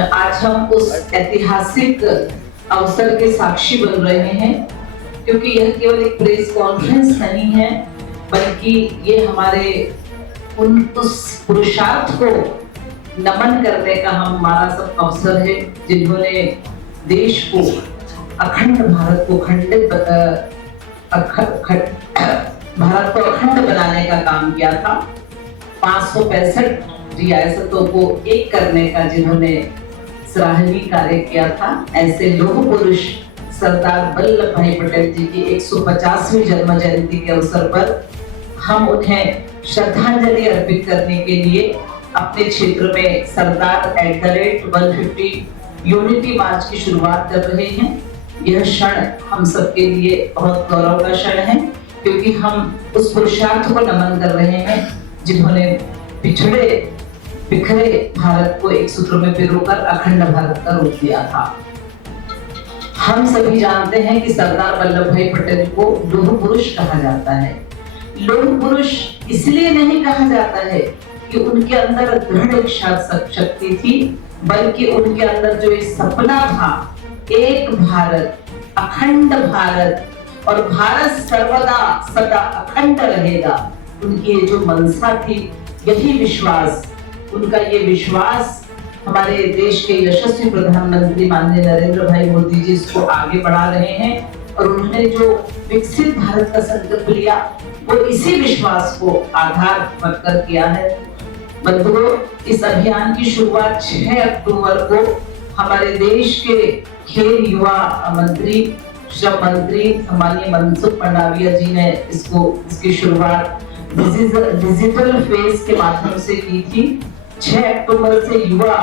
आज हम उस ऐतिहासिक अवसर के साक्षी बन रहे हैं, क्योंकि यह केवल एक प्रेस कॉन्फ्रेंस नहीं है, बल्कि ये हमारे उस पुरुषार्थ को नमन करने का हमारा सब अवसर है, जिन्होंने देश को अखंड भारत को भारत को अखंड बनाने का काम किया था। 565 रियासतों को एक करने का जिन्होंने सराहनीय कार्य किया था, ऐसे लोह पुरुष सरदार वल्लभ भाई पटेल जी की 150वीं जन्म जयंती के अवसर पर हम उन्हें श्रद्धांजलि अर्पित करने के लिए अपने क्षेत्र में सरदार @150 यूनिटी मार्च की शुरुआत कर रहे हैं। यह क्षण हम सबके लिए बहुत गौरव का क्षण है, क्योंकि हम उस पुरुषार्थ को नमन कर रहे हैं जिन्होंने पिछड़े बिखरे भारत को एक सूत्र में पिरोकर अखंड भारत का रूप दिया था। हम सभी जानते हैं कि सरदार वल्लभ भाई पटेल को लौह पुरुष कहा जाता है। लौह पुरुष इसलिए नहीं कहा जाता है कि उनके अंदर दृढ़ इच्छा शक्ति थी, बल्कि उनके अंदर जो एक सपना था, एक भारत, अखंड भारत, और भारत सर्वदा सदा अखंड रहेगा, उनकी जो मनसा थी, यही विश्वास, उनका ये विश्वास हमारे देश के यशस्वी प्रधानमंत्री माननीय नरेंद्र भाई मोदी जी इसको आगे बढ़ा रहे हैं। और उन्होंने जो विकसित भारत का संकल्प लिया, वो इसी विश्वास को आधार बनकर किया है। बंधुओं, इस अभियान की शुरुआत 6 अक्टूबर को हमारे देश के खेल युवा मंत्री, श्रम मंत्री माननीय मनसुख मंडाविया जी ने इसकी शुरुआत डिजिटल फेस के माध्यम से की थी। 6 अक्टूबर से युवा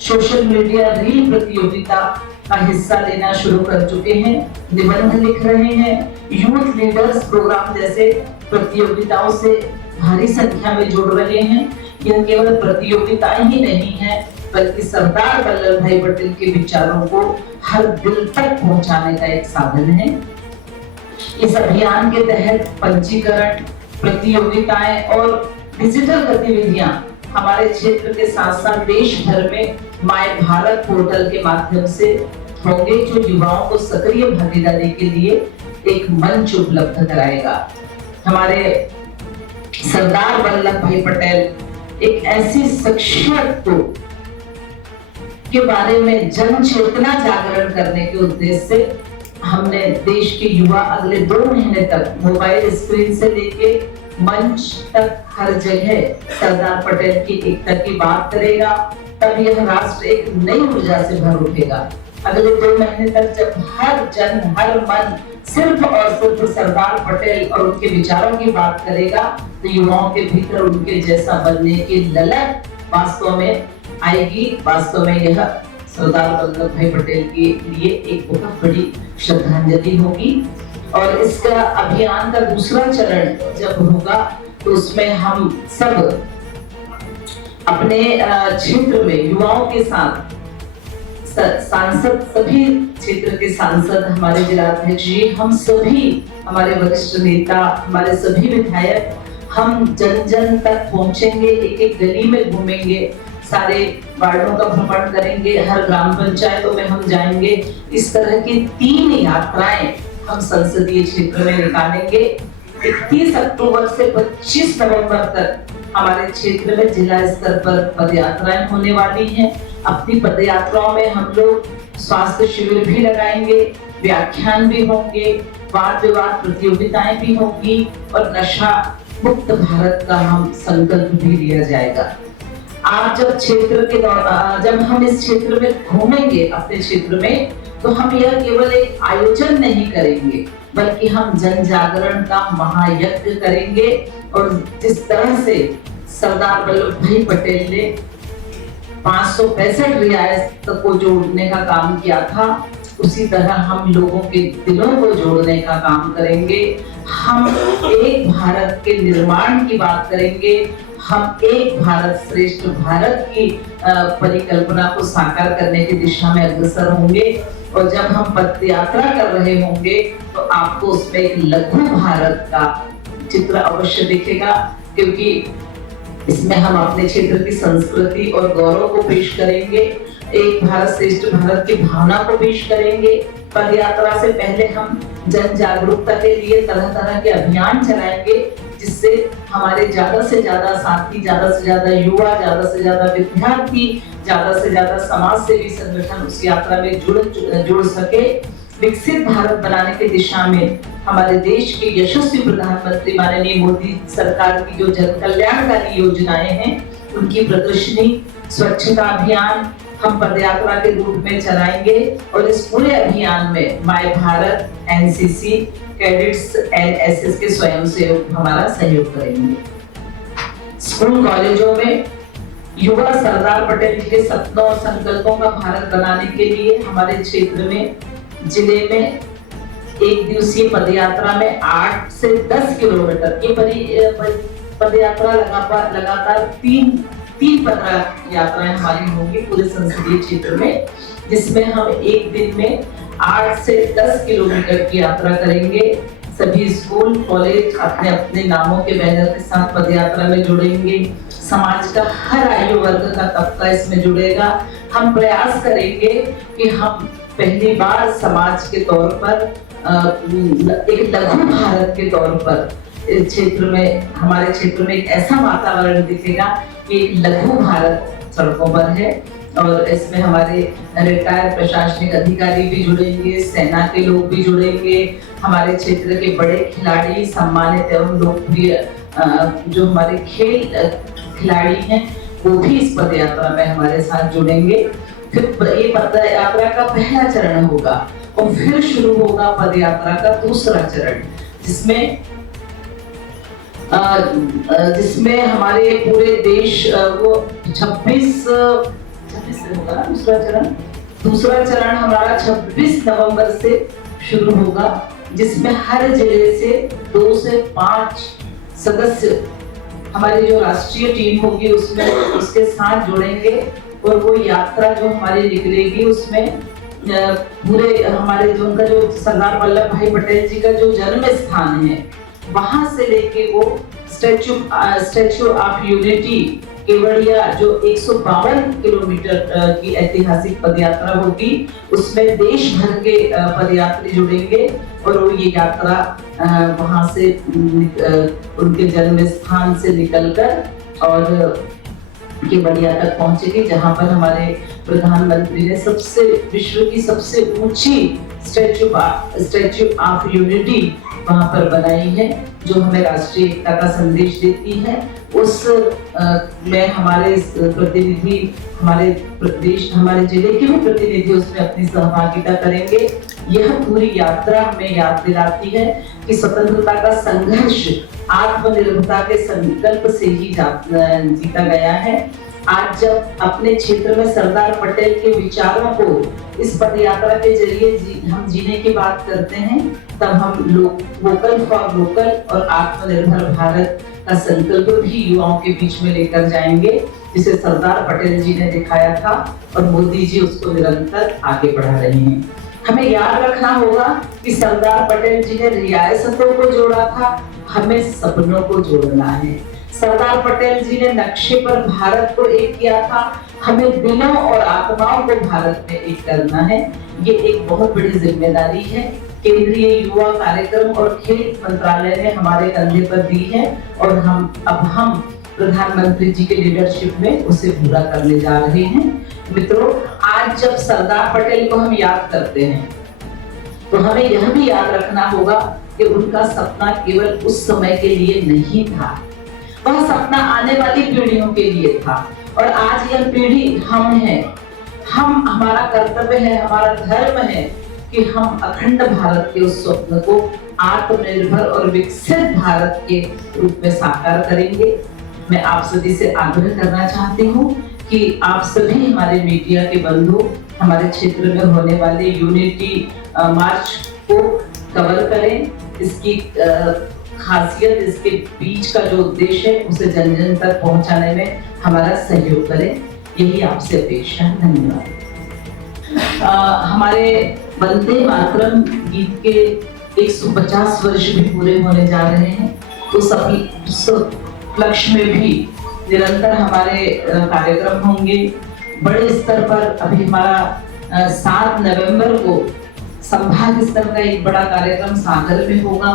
सोशल मीडिया रील प्रतियोगिता का हिस्सा लेना शुरू कर चुके हैं, निबंध लिख रहे हैं, यूथ लीडर्स प्रोग्राम जैसे प्रतियोगिताओं से भारी संख्या में जुड़ रहे हैं। यह केवल प्रतियोगिताएं ही नहीं है, बल्कि सरदार वल्लभ भाई पटेल के विचारों को हर दिल तक पहुंचाने का एक साधन है। इस अभियान के तहत पंजीकरण, प्रतियोगिताएं और डिजिटल गतिविधियां हमारे क्षेत्र के साथ साथ देश भर में माय भारत पोर्टल के माध्यम से होंगे, जो युवाओं को सक्रिय भागीदारी के लिए एक मंच उपलब्ध कराएगा। हमारे सरदार वल्लभ भाई पटेल एक ऐसी शख्सियत को के बारे में जन चेतना जागरण करने के उद्देश्य से हमने देश के युवा अगले 2 महीने तक मोबाइल स्क्रीन से लेके मंच तक हर जगह सरदार पटेल की एकता की बात करेगा, तब यह राष्ट्र एक नई ऊर्जा से भर उठेगा। अगले 2 महीने तक जब हर जन, हर मन सिर्फ और सिर्फ सरदार पटेल और उनके विचारों की बात करेगा, तो युवाओं के भीतर उनके जैसा बनने की ललक वास्तव में आएगी। वास्तव में यह सरदार वल्लभ भाई पटेल के लिए एक बहुत बड़ी श्रद्धांजलि होगी। और इसका अभियान का दूसरा चरण जब होगा, तो उसमें हम सब अपने क्षेत्र में युवाओं के साथ सांसद, सभी क्षेत्र के सांसद, हमारे जिलाध्यक्ष जी, हम सभी, हमारे वरिष्ठ नेता, हमारे सभी विधायक, हम जन जन तक पहुंचेंगे, एक एक गली में घूमेंगे, सारे वार्डों का भ्रमण करेंगे, हर ग्राम पंचायतों में हम जाएंगे। इस तरह की 3 यात्राएं हम संसदीय क्षेत्र में निकालेंगे। 31 अक्टूबर से 25 नवंबर तक हमारे क्षेत्र में जिला स्तर पर पदयात्राएं होने वाली हैं। अपनी पदयात्राओं में हम लोग स्वास्थ्य शिविर भी लगाएंगे, व्याख्यान भी होंगे, वाद विवाद प्रतियोगिताएं भी होंगी, और नशा मुक्त भारत का हम संकल्प भी लिया जाएगा। आप जब जब हम इस क्षेत्र में घूमेंगे अपने क्षेत्र में, तो हम यह केवल एक आयोजन नहीं करेंगे, बल्कि हम जन जागरण का महायज्ञ करेंगे। और जिस तरह से सरदार वल्लभ भाई पटेल ने 565 रियासत को जोड़ने का काम किया था, उसी तरह हम लोगों के दिलों को जोड़ने का काम करेंगे। हम एक भारत के निर्माण की बात करेंगे, हम एक भारत श्रेष्ठ भारत की परिकल्पना को साकार करने की दिशा में अग्रसर होंगे। और जब हम पद यात्रा कर रहे होंगे, तो आपको उसमें एक लघु भारत का चित्र अवश्य दिखेगा, क्योंकि इसमें हम अपने क्षेत्र की संस्कृति और गौरव को पेश करेंगे। एक भारत श्रेष्ठ भारत की भावना को पेश करेंगे। पद यात्रा से पहले हम जन जागरूकता के लिए तरह तरह के अभियान चलाएंगे, जिससे हमारे ज्यादा से ज्यादा साथी, ज्यादा से ज्यादा युवा, ज्यादा से ज्यादा विद्यार्थी, ज्यादा से ज्यादा समाज सेवी संगठन उस यात्रा में जुड़ सके। विकसित भारत बनाने की दिशा में हमारे देश के यशस्वी प्रधानमंत्री माननीय मोदी सरकार की जो जन कल्याणकारी योजनाएं हैं उनकी प्रदर्शनी, स्वच्छता अभियान हम पदयात्रा के रूप में चलाएंगे और इस पूरे अभियान में my Bharat, NCC cadets, NSS के स्वयंसेवक हमारा सहयोग करेंगे। स्कूल कॉलेजों में युवा सरदार पटेल जी के सपनों और संकल्पों का भारत बनाने के लिए हमारे क्षेत्र में, जिले में एक दिवसीय पदयात्रा में 8 से 10 किलोमीटर की पदयात्रा लगातार तीन पद यात्राएं हमारी होंगी पूरे संसदीय क्षेत्र में, जिसमें हम एक दिन में 8 से 10 किलोमीटर की यात्रा करेंगे। सभी स्कूल कॉलेज अपने अपने नामों के बैनर के साथ पदयात्रा में जुड़ेंगे। समाज का हर आयु वर्ग का तबका इसमें जुड़ेगा। हम प्रयास करेंगे कि हम पहली बार समाज के तौर पर एक लघु भारत के तौर पर क्षेत्र में, हमारे क्षेत्र में एक ऐसा वातावरण दिखेगा कि लघु भारत सड़कों पर है। और इसमें हमारे रिटायर्ड प्रशासनिक अधिकारी भी जुड़ेंगे, सेना के लोग भी जुड़ेंगे, हमारे क्षेत्र के बड़े खिलाड़ी, सम्मानित एवं लोकप्रिय जो हमारे खेल खिलाड़ी हैं वो भी इस पदयात्रा में हमारे साथ जुड़ेंगे। फिर ये पदयात्रा का पहला चरण होगा और फिर शुरू होगा पदयात्रा का दूसरा चरण, जिसमें हमारे पूरे देश वो 26 से होगा ना दूसरा चरण हमारा 26 नवंबर से शुरू होगा, जिसमें हर जिले से 2 से 5 सदस्य हमारी जो राष्ट्रीय टीम होगी उसमें उसके साथ जुड़ेंगे। और वो यात्रा जो हमारी निकलेगी उसमें पूरे हमारे जो उनका जो सरदार वल्लभ भाई पटेल जी का जो जन्म स्थान है वहां से लेके वो स्टैच्यू ऑफ यूनिटी केवड़िया जो 152 किलोमीटर की ऐतिहासिक पदयात्रा होगी, उसमें देश भर के पदयात्री जुड़ेंगे और वो ये यात्रा वहां से उनके जन्म स्थान से निकलकर और केवड़िया तक पहुंचेगी, जहां पर हमारे प्रधानमंत्री ने विश्व की सबसे ऊंची स्टैच्यू ऑफ यूनिटी वहां पर बनाई है, जो हमें राष्ट्रीय एकता का संदेश देती है। उस में हमारे प्रतिनिधि, हमारे जिले के भी प्रतिनिधि उसमें अपनी सहभागिता करेंगे। यह पूरी यात्रा हमें याद दिलाती है कि स्वतंत्रता का संघर्ष आत्मनिर्भरता के संकल्प से ही जीता गया है। आज जब अपने क्षेत्र में सरदार पटेल के विचारों को इस पदयात्रा के जरिए हम जीने की बात करते हैं, तब हम लोग वोकल फॉर लोकल और आत्मनिर्भर भारत का संकल्प भी युवाओं के बीच में लेकर जाएंगे, जिसे सरदार पटेल जी ने दिखाया था और मोदी जी उसको निरंतर आगे बढ़ा रहे हैं। हमें याद रखना होगा कि सरदार पटेल जी ने रियासतों को जोड़ा था, हमें सपनों को जोड़ना है। सरदार पटेल जी ने नक्शे पर भारत को एक किया था, हमें दिलों और आत्माओं को भारत में एक करना है। ये एक बहुत बड़ी जिम्मेदारी है, केंद्रीय युवा कार्यक्रम और खेल मंत्रालय ने हमारे कंधे पर दी है और हम प्रधानमंत्री जी के लीडरशिप में उसे पूरा करने जा रहे हैं। मित्रों, आज जब सरदार पटेल को हम याद करते हैं तो हमें यह भी याद रखना होगा कि उनका सपना केवल उस समय के लिए नहीं था, वह सपना आने वाली पीढ़ियों के लिए था। और आज यह पीढ़ी हम हैं, हमारा कर्तव्य है, हमारा धर्म है कि हम अखंड भारत के उस स्वप्न को आत्मनिर्भर और विकसित भारत के रूप में साकार करेंगे। मैं आप सभी से आग्रह करना चाहती हूँ कि आप सभी हमारे मीडिया के बंधु हमारे क्षेत्र में होने वाले यूनिटी मार्च को कवर करें। इसकी खासियत, इसके बीच का जो उद्देश्य है उसे जन जन तक पहुंचाने में हमारा सहयोग करें, यही आपसे अपेक्षा है। धन्यवाद। हमारे वंदे मातरम गीत के 150 वर्ष भी पूरे होने जा रहे हैं, तो उस उपलक्ष्य में भी निरंतर हमारे कार्यक्रम होंगे। बड़े स्तर पर अभी हमारा 7 नवंबर को संभाग स्तर का एक बड़ा कार्यक्रम सागर में होगा,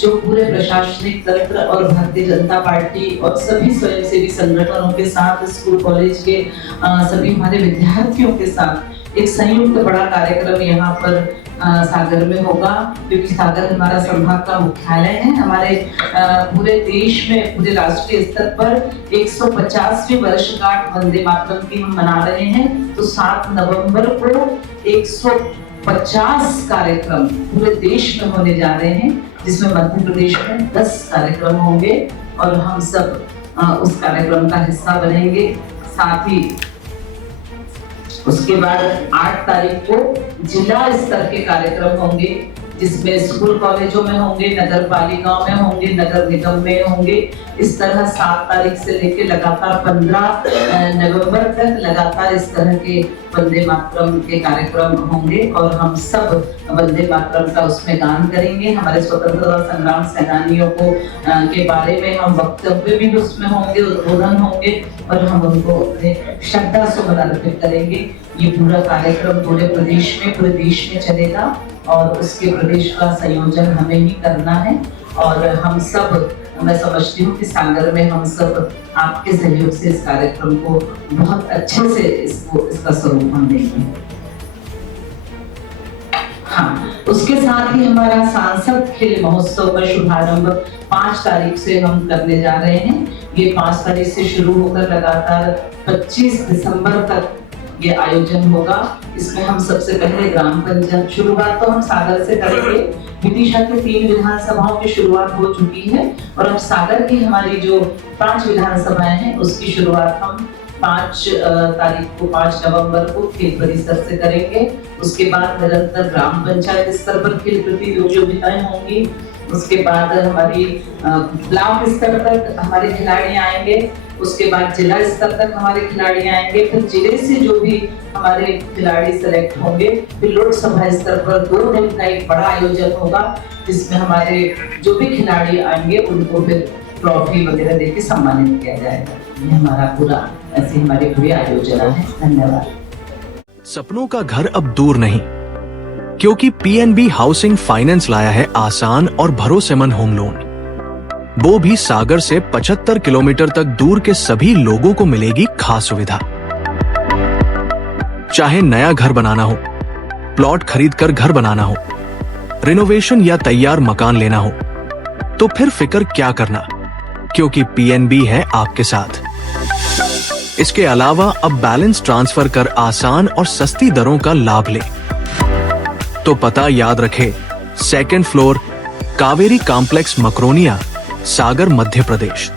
जो पूरे प्रशासनिक तंत्र और भारतीय जनता पार्टी और सभी स्वयंसेवी संगठनों के साथ, स्कूल कॉलेज के सभी हमारे विद्यार्थियों के साथ एक संयुक्त बड़ा कार्यक्रम यहाँ पर सागर में होगा, क्योंकि सागर हमारा संभाग का मुख्यालय है। हमारे पूरे देश में, पूरे राष्ट्रीय स्तर पर 150वीं वर्षगांठ वंदे मातरम की हम मना रहे हैं। तो 7 नवंबर को 150 कार्यक्रम पूरे देश में होने जा रहे हैं, जिसमें मध्य प्रदेश में 10 कार्यक्रम होंगे और हम सब उस कार्यक्रम का हिस्सा बनेंगे। साथ ही उसके बाद 8 तारीख को जिला स्तर के कार्यक्रम होंगे, जिसमें स्कूल कॉलेजों में होंगे, नगर पालिकाओं में होंगे, नगर निगम में होंगे। इस तरह 7 तारीख से लेकर लगातार 15 नवंबर तक लगातार इस तरह के वंदे मातरम के कार्यक्रम होंगे और हम सब वंदे मातरम का उसमें गान करेंगे। हमारे स्वतंत्रता संग्राम सेनानियों को के बारे में हम वक्तव्य भी उसमें होंगे, उद्बोधन होंगे और हम उनको श्रद्धा सुमन अर्पित करेंगे। ये पूरा कार्यक्रम पूरे प्रदेश में, पूरे देश में चलेगा और उसके प्रदेश का संयोजन हमें ही करना है। और हम सब, मैं समझती हूँ कि सागर में हम सब आपके सहयोग से इस कार्यक्रम को बहुत अच्छे से इसका स्वरूप हम देंगे। हाँ, उसके साथ ही हमारा सांसद खेल महोत्सव का शुभारंभ 5 तारीख से हम करने जा रहे हैं। ये 5 तारीख से शुरू होकर लगातार 25 दिसंबर तक ये आयोजन होगा। इसमें हम सबसे पहले ग्राम पंचायत, शुरुआत तो हम सागर से करेंगे। विदिशा के 3 विधानसभाओं की शुरुआत हो चुकी है और अब सागर की हमारी जो 5 विधानसभाएं हैं उसकी शुरुआत हम 5 तारीख को, 5 नवंबर को खेल परिसर से करेंगे। उसके बाद निरंतर ग्राम पंचायत स्तर पर खेल प्रतियोगिताएं होंगी। उसके बाद हमारी ब्लॉक स्तर तक हमारे खिलाड़ी आएंगे। उसके बाद जिला स्तर तक हमारे खिलाड़ी आएंगे। फिर जिले से जो भी हमारे खिलाड़ी सेलेक्ट होंगे, फिर लोकसभा स्तर पर 2 दिन का एक बड़ा आयोजन होगा, जिसमें हमारे जो भी खिलाड़ी आएंगे उनको फिर ट्रॉफी वगैरह देके सम्मानित किया जाएगा। ये हमारा पूरा, ऐसे हमारे पूरे आयोजना है। धन्यवाद। सपनों का घर अब दूर नहीं, क्योंकि पीएनबी हाउसिंग फाइनेंस लाया है आसान और भरोसेमंद होम लोन। वो भी सागर से 75 किलोमीटर तक दूर के सभी लोगों को मिलेगी खास सुविधा। चाहे नया घर बनाना हो, प्लॉट खरीदकर घर बनाना हो, रिनोवेशन या तैयार मकान लेना हो, तो फिर फिक्र क्या करना, क्योंकि पीएनबी है आपके साथ। इसके अलावा अब बैलेंस ट्रांसफर कर आसान और सस्ती दरों का लाभ ले। तो पता याद रखे, 2nd floor, Kaveri complex, Makronia, Sagar, Madhya Pradesh.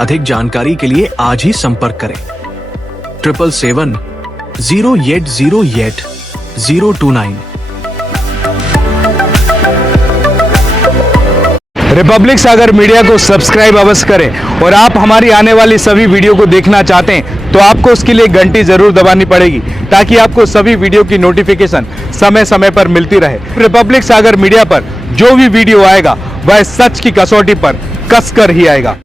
अधिक जानकारी के लिए आज ही संपर्क करें 777 080 029। रिपब्लिक सागर मीडिया को सब्सक्राइब अवश्य करें और आप हमारी आने वाली सभी वीडियो को देखना चाहते हैं तो आपको उसके लिए घंटी जरूर दबानी पड़ेगी, ताकि आपको सभी वीडियो की नोटिफिकेशन समय समय पर मिलती रहे। रिपब्लिक सागर मीडिया पर जो भी वीडियो आएगा वह सच की कसौटी पर कसकर ही आएगा।